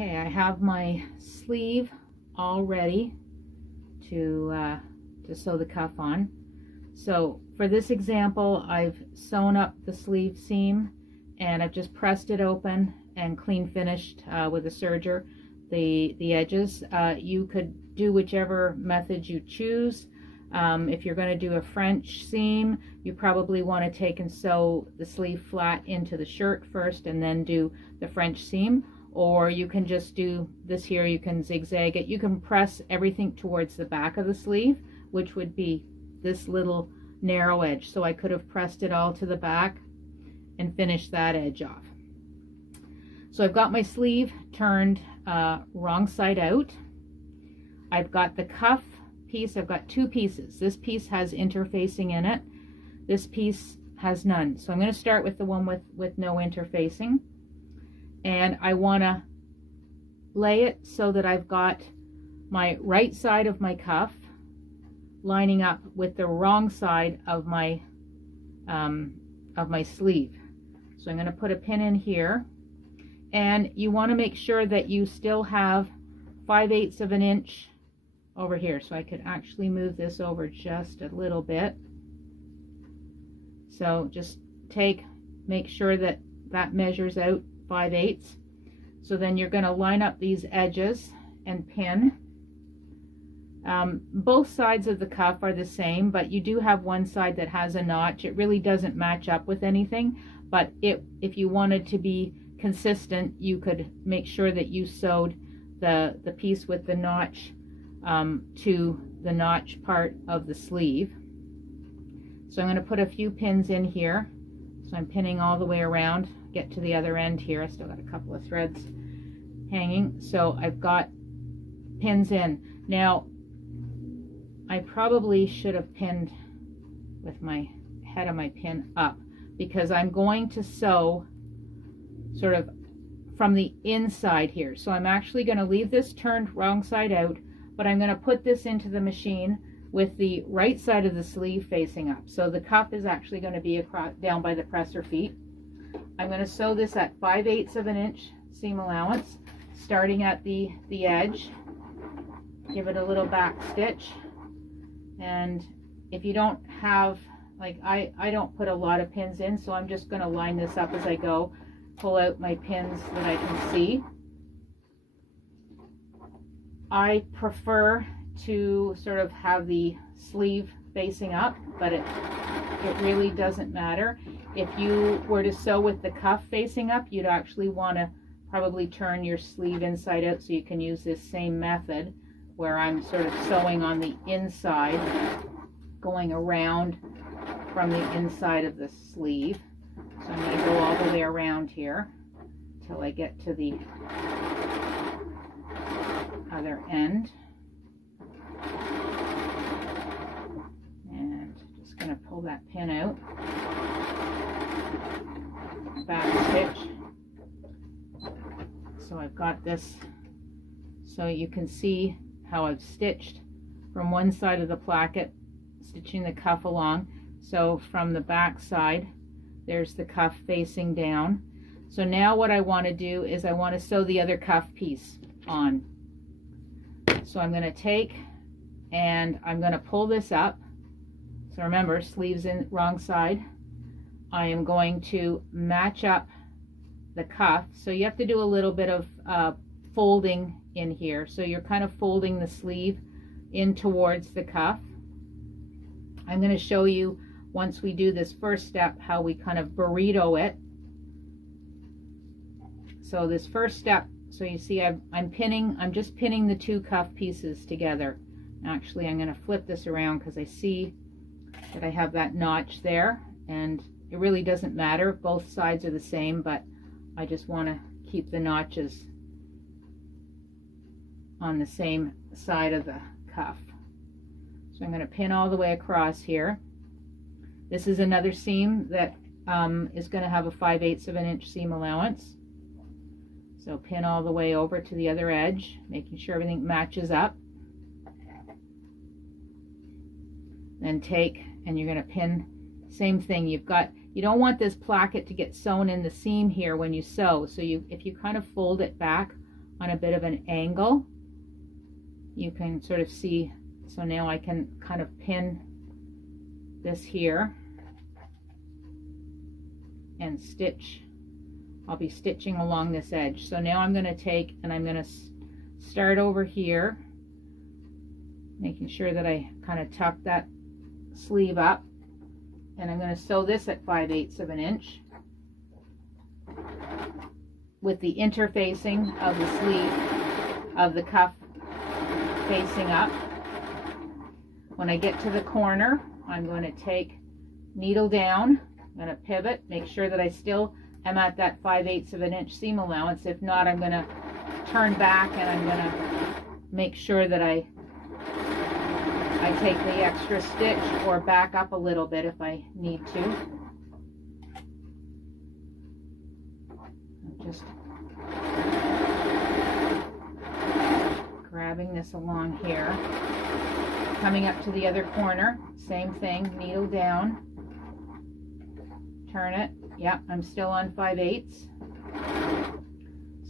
Okay, I have my sleeve all ready to sew the cuff on. So for this example, I've sewn up the sleeve seam and I've just pressed it open and clean finished with a serger the edges. You could do whichever method you choose. If you're going to do a French seam, you probably want to take and sew the sleeve flat into the shirt first and then do the French seam. Or you can just do this here, you can zigzag it. You can press everything towards the back of the sleeve, which would be this little narrow edge. So I could have pressed it all to the back and finished that edge off. So I've got my sleeve turned wrong side out. I've got the cuff piece, I've got two pieces. This piece has interfacing in it. This piece has none. So I'm going to start with the one with no interfacing. And I want to lay it so that I've got my right side of my cuff lining up with the wrong side of my sleeve. So I'm going to put a pin in here, and you want to make sure that you still have 5/8 of an inch over here. So I could actually move this over just a little bit. So just make sure that that measures out 5/8. So then you're going to line up these edges and pin. Both sides of the cuff are the same, but you do have one side that has a notch. It really doesn't match up with anything, but if you wanted to be consistent, you could make sure that you sewed the piece with the notch to the notch part of the sleeve. So I'm going to put a few pins in here. So I'm pinning all the way around, get to the other end here. I still got a couple of threads hanging. So I've got pins in. Now, I probably should have pinned with my head of my pin up, because I'm going to sew sort of from the inside here. So I'm actually going to leave this turned wrong side out, but I'm going to put this into the machine with the right side of the sleeve facing up. So the cuff is actually going to be across, down by the presser feet. I'm going to sew this at 5/8 of an inch seam allowance, starting at the edge. Give it a little back stitch. And if you don't have, like I don't put a lot of pins in, so I'm just going to line this up as I go, pull out my pins that I can see. I prefer to sort of have the sleeve facing up, but it really doesn't matter. If you were to sew with the cuff facing up, you'd actually want to probably turn your sleeve inside out, so you can use this same method where I'm sort of sewing on the inside, going around from the inside of the sleeve. So I'm going to go all the way around here until I get to the other end. And just going to pull that pin out, back stitch. So I've got this, so you can see how I've stitched from one side of the placket, stitching the cuff along. So from the back side, there's the cuff facing down. So now what I want to do is I want to sew the other cuff piece on. So I'm going to take and I'm going to pull this up. So remember, sleeves in wrong side. I am going to match up the cuff. So you have to do a little bit of folding in here. So you're kind of folding the sleeve in towards the cuff. I'm going to show you once we do this first step how we kind of burrito it. So this first step, so you see I'm just pinning the two cuff pieces together. Actually, I'm going to flip this around because I see that I have that notch there, and it really doesn't matter. Both sides are the same, but I just want to keep the notches on the same side of the cuff. So I'm going to pin all the way across here. This is another seam that is going to have a 5/8 of an inch seam allowance. So pin all the way over to the other edge, making sure everything matches up. Then take, and you're going to pin, same thing. You don't want this placket to get sewn in the seam here when you sew. So if you kind of fold it back on a bit of an angle. You can sort of see, so now I can kind of pin this here and stitch. I'll be stitching along this edge. So now I'm going to take and I'm going to start over here, making sure that I kind of tuck that sleeve up, and I'm going to sew this at 5/8 of an inch with the interfacing of the sleeve of the cuff facing up. When I get to the corner, I'm going to take needle down, I'm going to pivot, make sure that I still am at that 5/8 of an inch seam allowance. If not, I'm going to turn back and I'm going to make sure that I take the extra stitch or back up a little bit if I need to. I'm just grabbing this along here. Coming up to the other corner, same thing, needle down, turn it. Yep, I'm still on 5/8.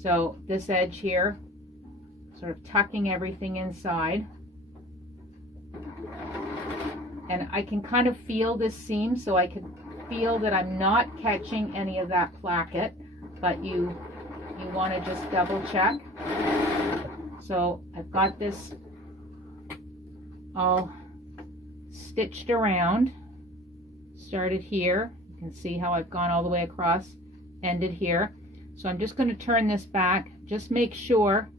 So this edge here, sort of tucking everything inside. And I can kind of feel this seam, so I can feel that I'm not catching any of that placket, but you want to just double check. So I've got this all stitched around, started here. You can see how I've gone all the way across, ended here. So I'm just going to turn this back. Just make sure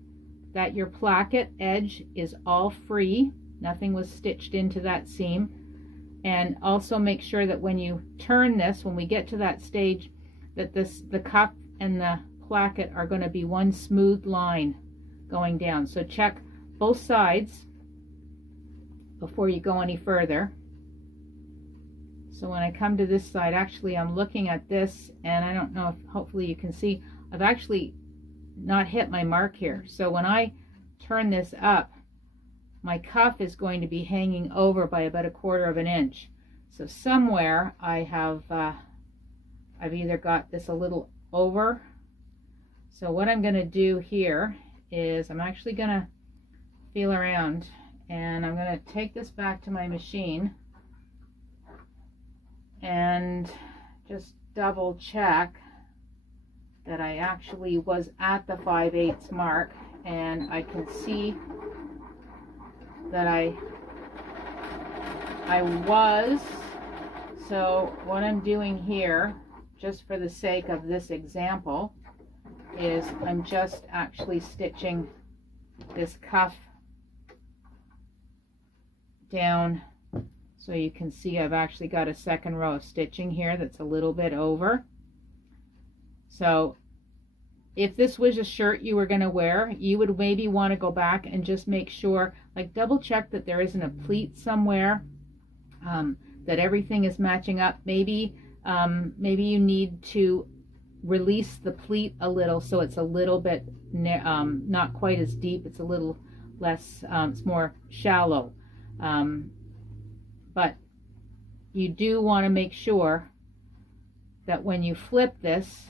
that your placket edge is all free. Nothing was stitched into that seam. And also make sure that when you turn this, when we get to that stage, that the cuff and the placket are going to be one smooth line going down. So check both sides before you go any further. So when I come to this side, actually I'm looking at this, and I don't know if hopefully you can see, I've actually not hit my mark here. So when I turn this up, my cuff is going to be hanging over by about 1/4 of an inch. So somewhere I have, I've either got this a little over. So what I'm going to do here is I'm actually going to feel around, and I'm going to take this back to my machine and just double check that I actually was at the 5/8 mark, and I can see that I was. So what I'm doing here, just for the sake of this example, is I'm just actually stitching this cuff down, so you can see I've actually got a second row of stitching here that's a little bit over. So if this was a shirt you were going to wear, you would maybe want to go back and just make sure, like double check that there isn't a pleat somewhere, that everything is matching up. Maybe you need to release the pleat a little so it's a little bit not quite as deep. It's a little less, it's more shallow. But you do want to make sure that when you flip this,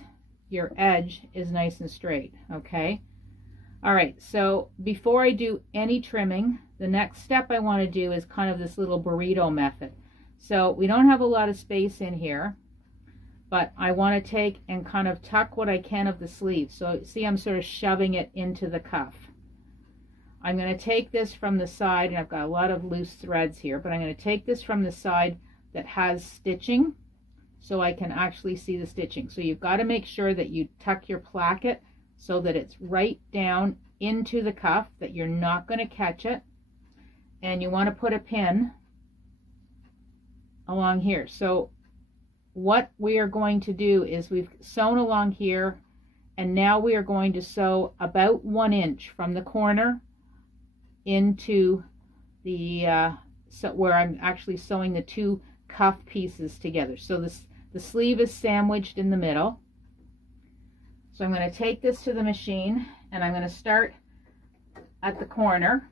your edge is nice and straight. Okay. All right. So before I do any trimming, the next step I want to do is kind of this little burrito method. So we don't have a lot of space in here, but I want to take and kind of tuck what I can of the sleeve. So see, I'm sort of shoving it into the cuff. I'm going to take this from the side, and I've got a lot of loose threads here, but I'm going to take this from the side that has stitching, so I can actually see the stitching. So you've got to make sure that you tuck your placket so that it's right down into the cuff, that you're not going to catch it. And you want to put a pin along here. So what we are going to do is we've sewn along here, and now we are going to sew about 1 inch from the corner into the where I'm actually sewing the two cuff pieces together. So the sleeve is sandwiched in the middle. So I'm going to take this to the machine, and I'm going to start at the corner,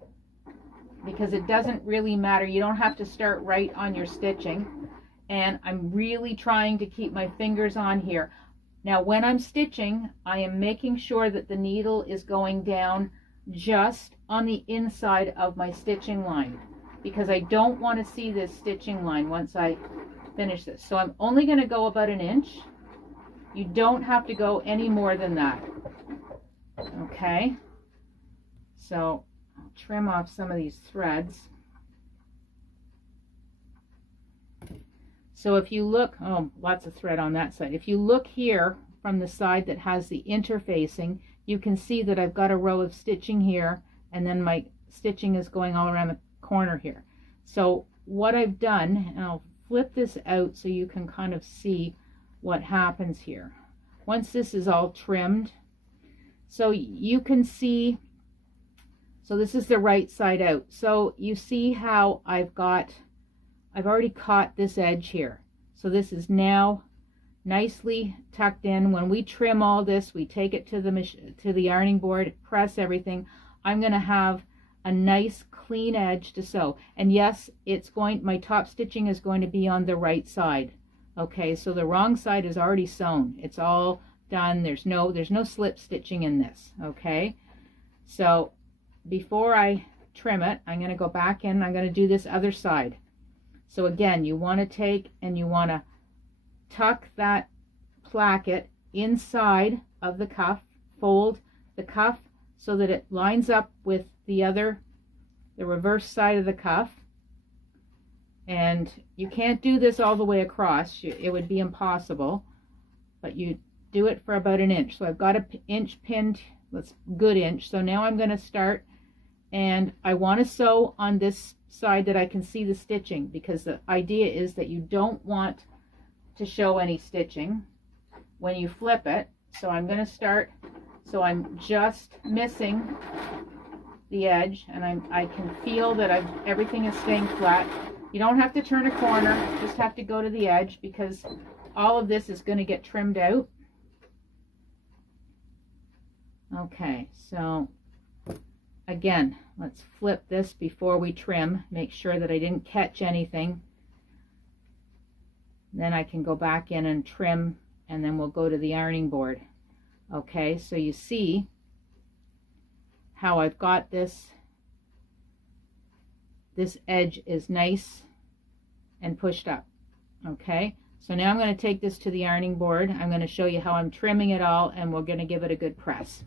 because it doesn't really matter. You don't have to start right on your stitching. And I'm really trying to keep my fingers on here. Now when I'm stitching, I am making sure that the needle is going down just on the inside of my stitching line, because I don't want to see this stitching line once I finish this. So I'm only going to go about 1 inch. You don't have to go any more than that. Okay, so I'll trim off some of these threads. So if you look, oh, lots of thread on that side. If you look here from the side that has the interfacing, you can see that I've got a row of stitching here, and then my stitching is going all around the corner here. So what I've done, and I'll flip this out so you can kind of see what happens here. Once this is all trimmed, so you can see, so this is the right side out. So you see how I've already caught this edge here. So this is now nicely tucked in. When we trim all this, we take it to the ironing board, press everything. I'm going to have a nice clean edge to sew. And yes, my top stitching is going to be on the right side. Okay, so the wrong side is already sewn. It's all done. There's no slip stitching in this. Okay, so before I trim it, I'm going to go back in. I'm going to do this other side. So again, you want to take and you want to tuck that placket inside of the cuff, fold the cuff so that it lines up with the reverse side of the cuff. And you can't do this all the way across. It would be impossible, but you do it for about 1 inch. So I've got 1 inch pinned, that's good inch. So now I'm going to start, and I want to sew on this side that I can see the stitching, because the idea is that you don't want to show any stitching when you flip it. So I'm going to start, so I'm just missing the edge, and I can feel that everything is staying flat. You don't have to turn a corner, just have to go to the edge, because all of this is going to get trimmed out. Okay, so again, let's flip this before we trim, make sure that I didn't catch anything. Then I can go back in and trim, and then we'll go to the ironing board. Okay, so you see how I've got this edge is nice and pushed up. Okay, so now I'm going to take this to the ironing board. I'm going to show you how I'm trimming it all, and we're going to give it a good press.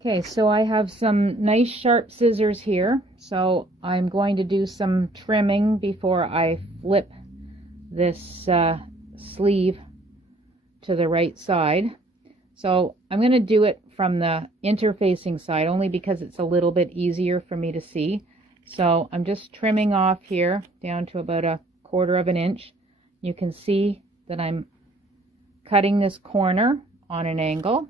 Okay, so I have some nice sharp scissors here, so I'm going to do some trimming before I flip this sleeve to the right side. So I'm going to do it from the interfacing side, only because it's a little bit easier for me to see. So I'm just trimming off here down to about 1/4 inch. You can see that I'm cutting this corner on an angle.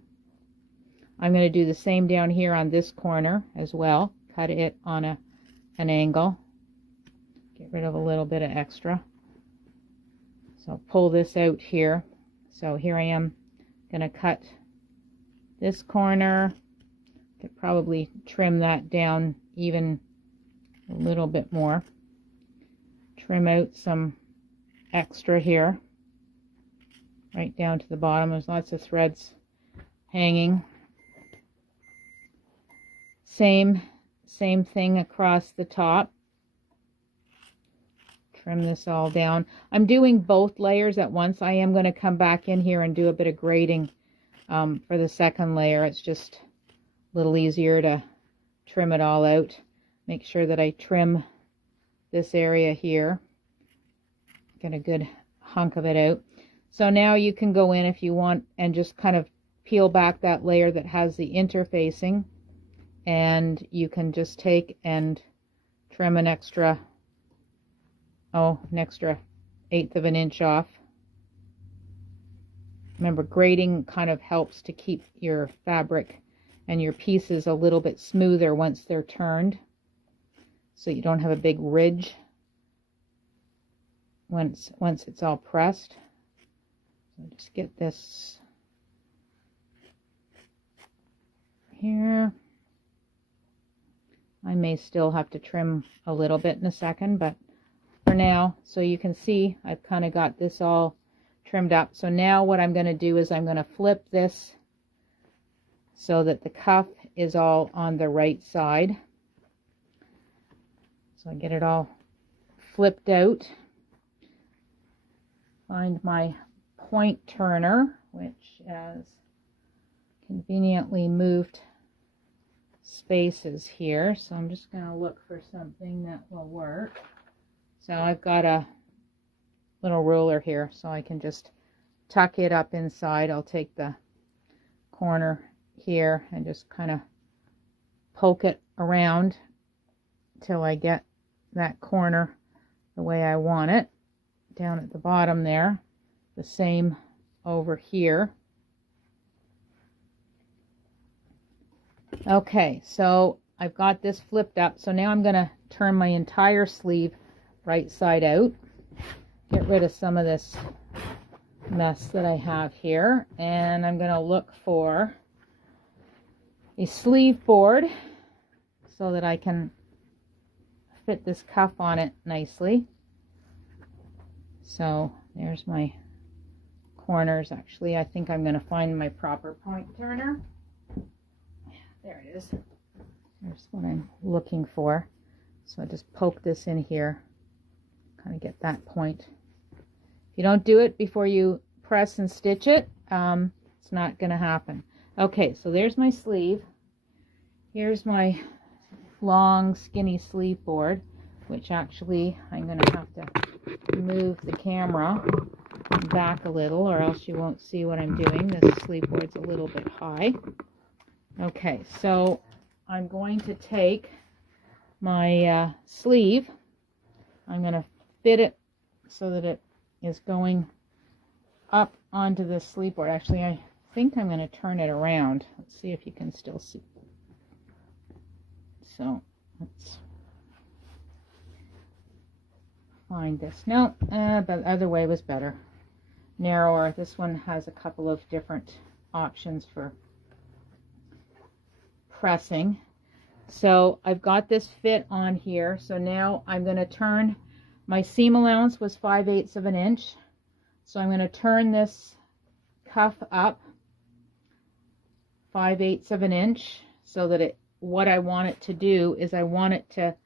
I'm going to do the same down here on this corner as well. Cut it on an angle. Get rid of a little bit of extra. So pull this out here. So here I am going to cut this corner. Could probably trim that down even a little bit more. Trim out some extra here. Right down to the bottom. There's lots of threads hanging. Same thing across the top. Trim this all down. I'm doing both layers at once. I am going to come back in here and do a bit of grading for the second layer. It's just a little easier to trim it all out. Make sure that I trim this area here. Get a good hunk of it out. So now you can go in if you want and just kind of peel back that layer that has the interfacing. And you can just take and trim an extra 1/8 of an inch off. Remember, grading kind of helps to keep your fabric and your pieces a little bit smoother once they're turned, so you don't have a big ridge once it's all pressed. So just get this here. I may still have to trim a little bit in a second, but for now, so you can see I've kind of got this all trimmed up. So now what I'm going to do is I'm going to flip this so that the cuff is all on the right side. So I get it all flipped out. Find my point turner, which has conveniently moved spaces here. So I'm just going to look for something that will work. So I've got a little ruler here, so I can just tuck it up inside. I'll take the corner here and just kind of poke it around till I get that corner the way I want it. Down at the bottom there, the same over here. Okay, so I've got this flipped up, so now I'm going to turn my entire sleeve right side out, get rid of some of this mess that I have here, and I'm going to look for a sleeve board so that I can fit this cuff on it nicely. So there's my corners. Actually, I think I'm going to find my proper point turner. There it is. There's what I'm looking for. So I just poke this in here, kind of get that point. If you don't do it before you press and stitch it, it's not going to happen. Okay, so there's my sleeve. Here's my long skinny sleeve board, which actually I'm going to have to move the camera back a little or else you won't see what I'm doing. This sleeve board's a little bit high. Okay, so I'm going to take my sleeve. I'm going to fit it so that it is going up onto the sleeve board. Actually, I think I'm going to turn it around. Let's see if you can still see. So let's find this. No, but the other way was better. Narrower. This one has a couple of different options for pressing. So I've got this fit on here. So now I'm going to turn, my seam allowance was 5/8 of an inch. So I'm going to turn this cuff up 5/8 of an inch so that what I want it to do is I want it to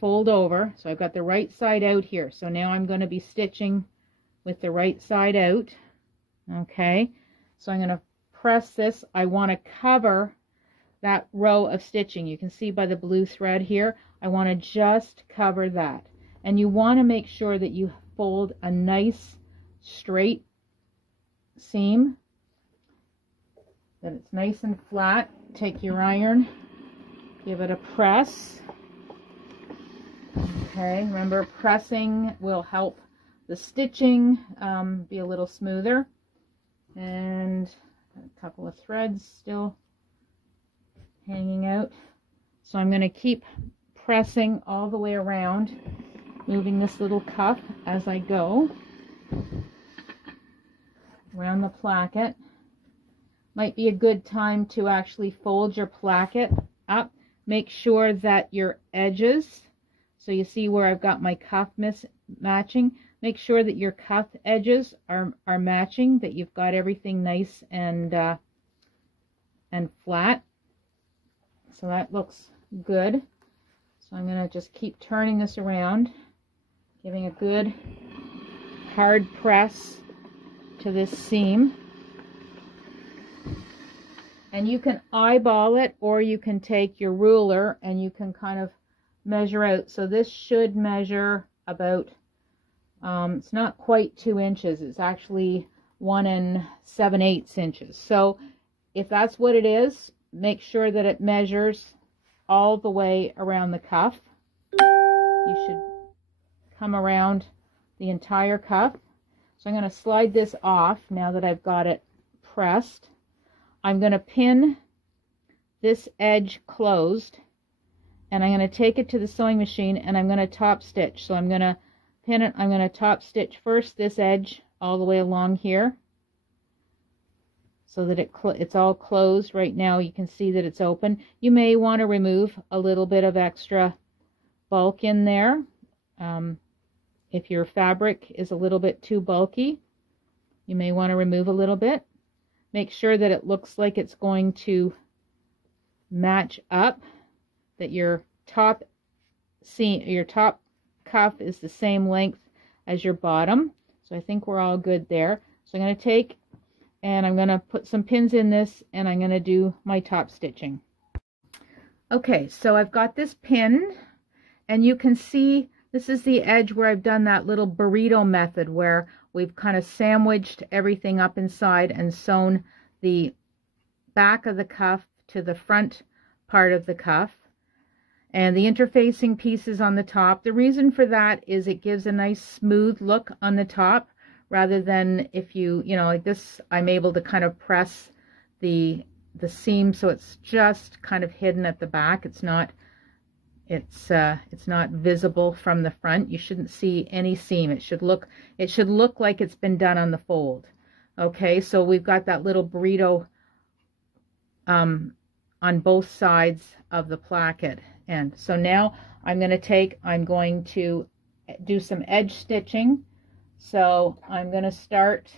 fold over. So I've got the right side out here. So now I'm going to be stitching with the right side out. Okay, so I'm going to press this. I want to cover that row of stitching. You can see by the blue thread here, I want to just cover that. And you want to make sure that you fold a nice straight seam, that it's nice and flat. Take your iron, give it a press. Okay, remember pressing will help the stitching be a little smoother. And a couple of threads still hanging out. So I'm going to keep pressing all the way around, moving this little cuff as I go around the placket. Might be a good time to actually fold your placket up. Make sure that your edges, so you see where I've got my cuff matching, make sure that your cuff edges are matching, that you've got everything nice and flat. So that looks good. So I'm going to just keep turning this around, giving a good hard press to this seam. And you can eyeball it, or you can take your ruler and you can kind of measure out. So this should measure about, it's not quite 2 inches. It's actually 1 7/8 inches. So if that's what it is, make sure that it measures all the way around the cuff. You should come around the entire cuff. So I'm going to slide this off now that I've got it pressed. I'm going to pin this edge closed, and I'm going to take it to the sewing machine and I'm going to top stitch. So I'm going to pin it, I'm going to top stitch first this edge all the way along here so that it's all closed. Right now you can see that it's open. You may want to remove a little bit of extra bulk in there. If your fabric is a little bit too bulky, you may want to remove a little bit. Make sure that it looks like it's going to match up, that your top cuff is the same length as your bottom. So I think we're all good there. So I'm going to take and I'm going to put some pins in this, and I'm going to do my top stitching. Okay, so I've got this pinned, and you can see this is the edge where I've done that little burrito method where we've kind of sandwiched everything up inside and sewn the back of the cuff to the front part of the cuff. And the interfacing pieces on the top. The reason for that is it gives a nice smooth look on the top, rather than if you know, like this, I'm able to kind of press the seam so it's just kind of hidden at the back. It's not visible from the front. You shouldn't see any seam. It should look like it's been done on the fold. Okay, so we've got that little burrito on both sides of the placket. And so now I'm going to do some edge stitching. So I'm going to start,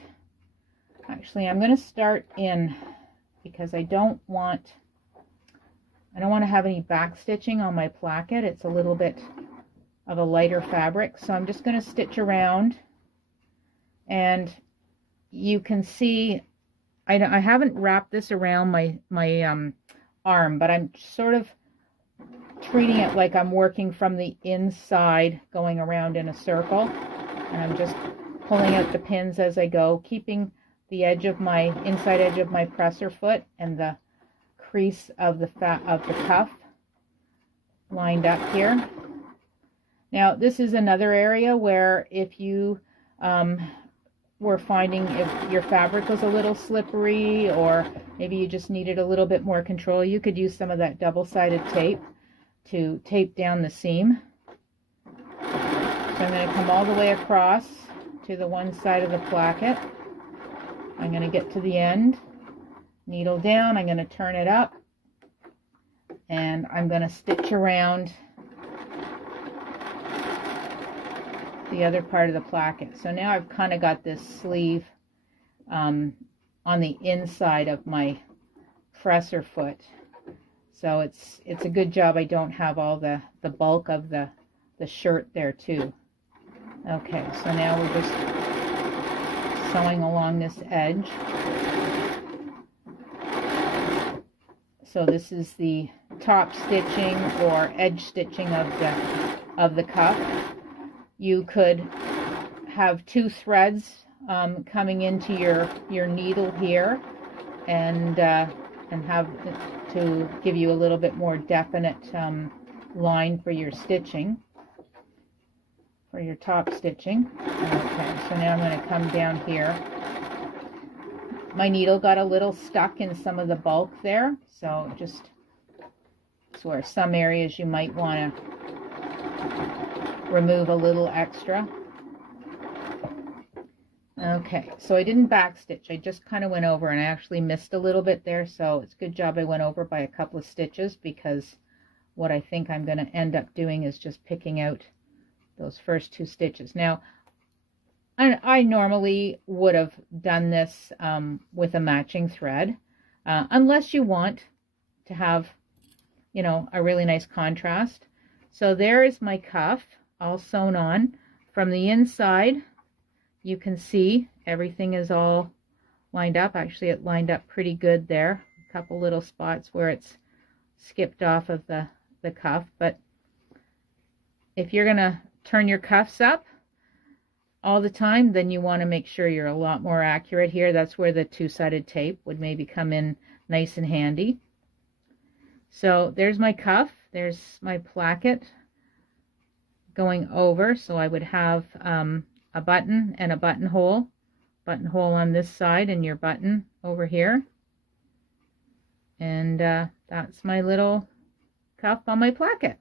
actually I'm going to start in, because I don't want to have any back stitching on my placket. It's a little bit of a lighter fabric. So I'm just going to stitch around, and you can see I haven't wrapped this around my arm, but I'm sort of treating it like I'm working from the inside, going around in a circle, and I'm just pulling out the pins as I go, keeping the edge of my inside edge of my presser foot and the crease of the cuff lined up here. Now this is another area where if you were finding if your fabric was a little slippery, or maybe you just needed a little bit more control, you could use some of that double-sided tape to tape down the seam. So I'm going to come all the way across to the one side of the placket. I'm going to get to the end, needle down, I'm going to turn it up, and I'm going to stitch around the other part of the placket. So now I've kind of got this sleeve on the inside of my presser foot. So it's a good job I don't have all the bulk of the shirt there too. Okay, so now we're just sewing along this edge. So this is the top stitching or edge stitching of the cuff. You could have two threads coming into your needle here, and have to give you a little bit more definite line for your stitching, for your top stitching. Okay, so now I'm going to come down here. My needle got a little stuck in some of the bulk there, so just where some areas you might want to remove a little extra. Okay, so I didn't backstitch. I just kind of went over, and I actually missed a little bit there, so it's a good job I went over by a couple of stitches, because what I think I'm going to end up doing is just picking out those first two stitches. Now, I normally would have done this with a matching thread, unless you want to have, you know, a really nice contrast. So there is my cuff all sewn on. From the inside, you can see everything is all lined up. Actually, it lined up pretty good there. A couple little spots where it's skipped off of the cuff. But if you're going to turn your cuffs up all the time, then you want to make sure you're a lot more accurate here. That's where the two-sided tape would maybe come in nice and handy. So there's my cuff. There's my placket going over. So I would have a button and a buttonhole on this side, and your button over here. And that's my little cuff on my placket.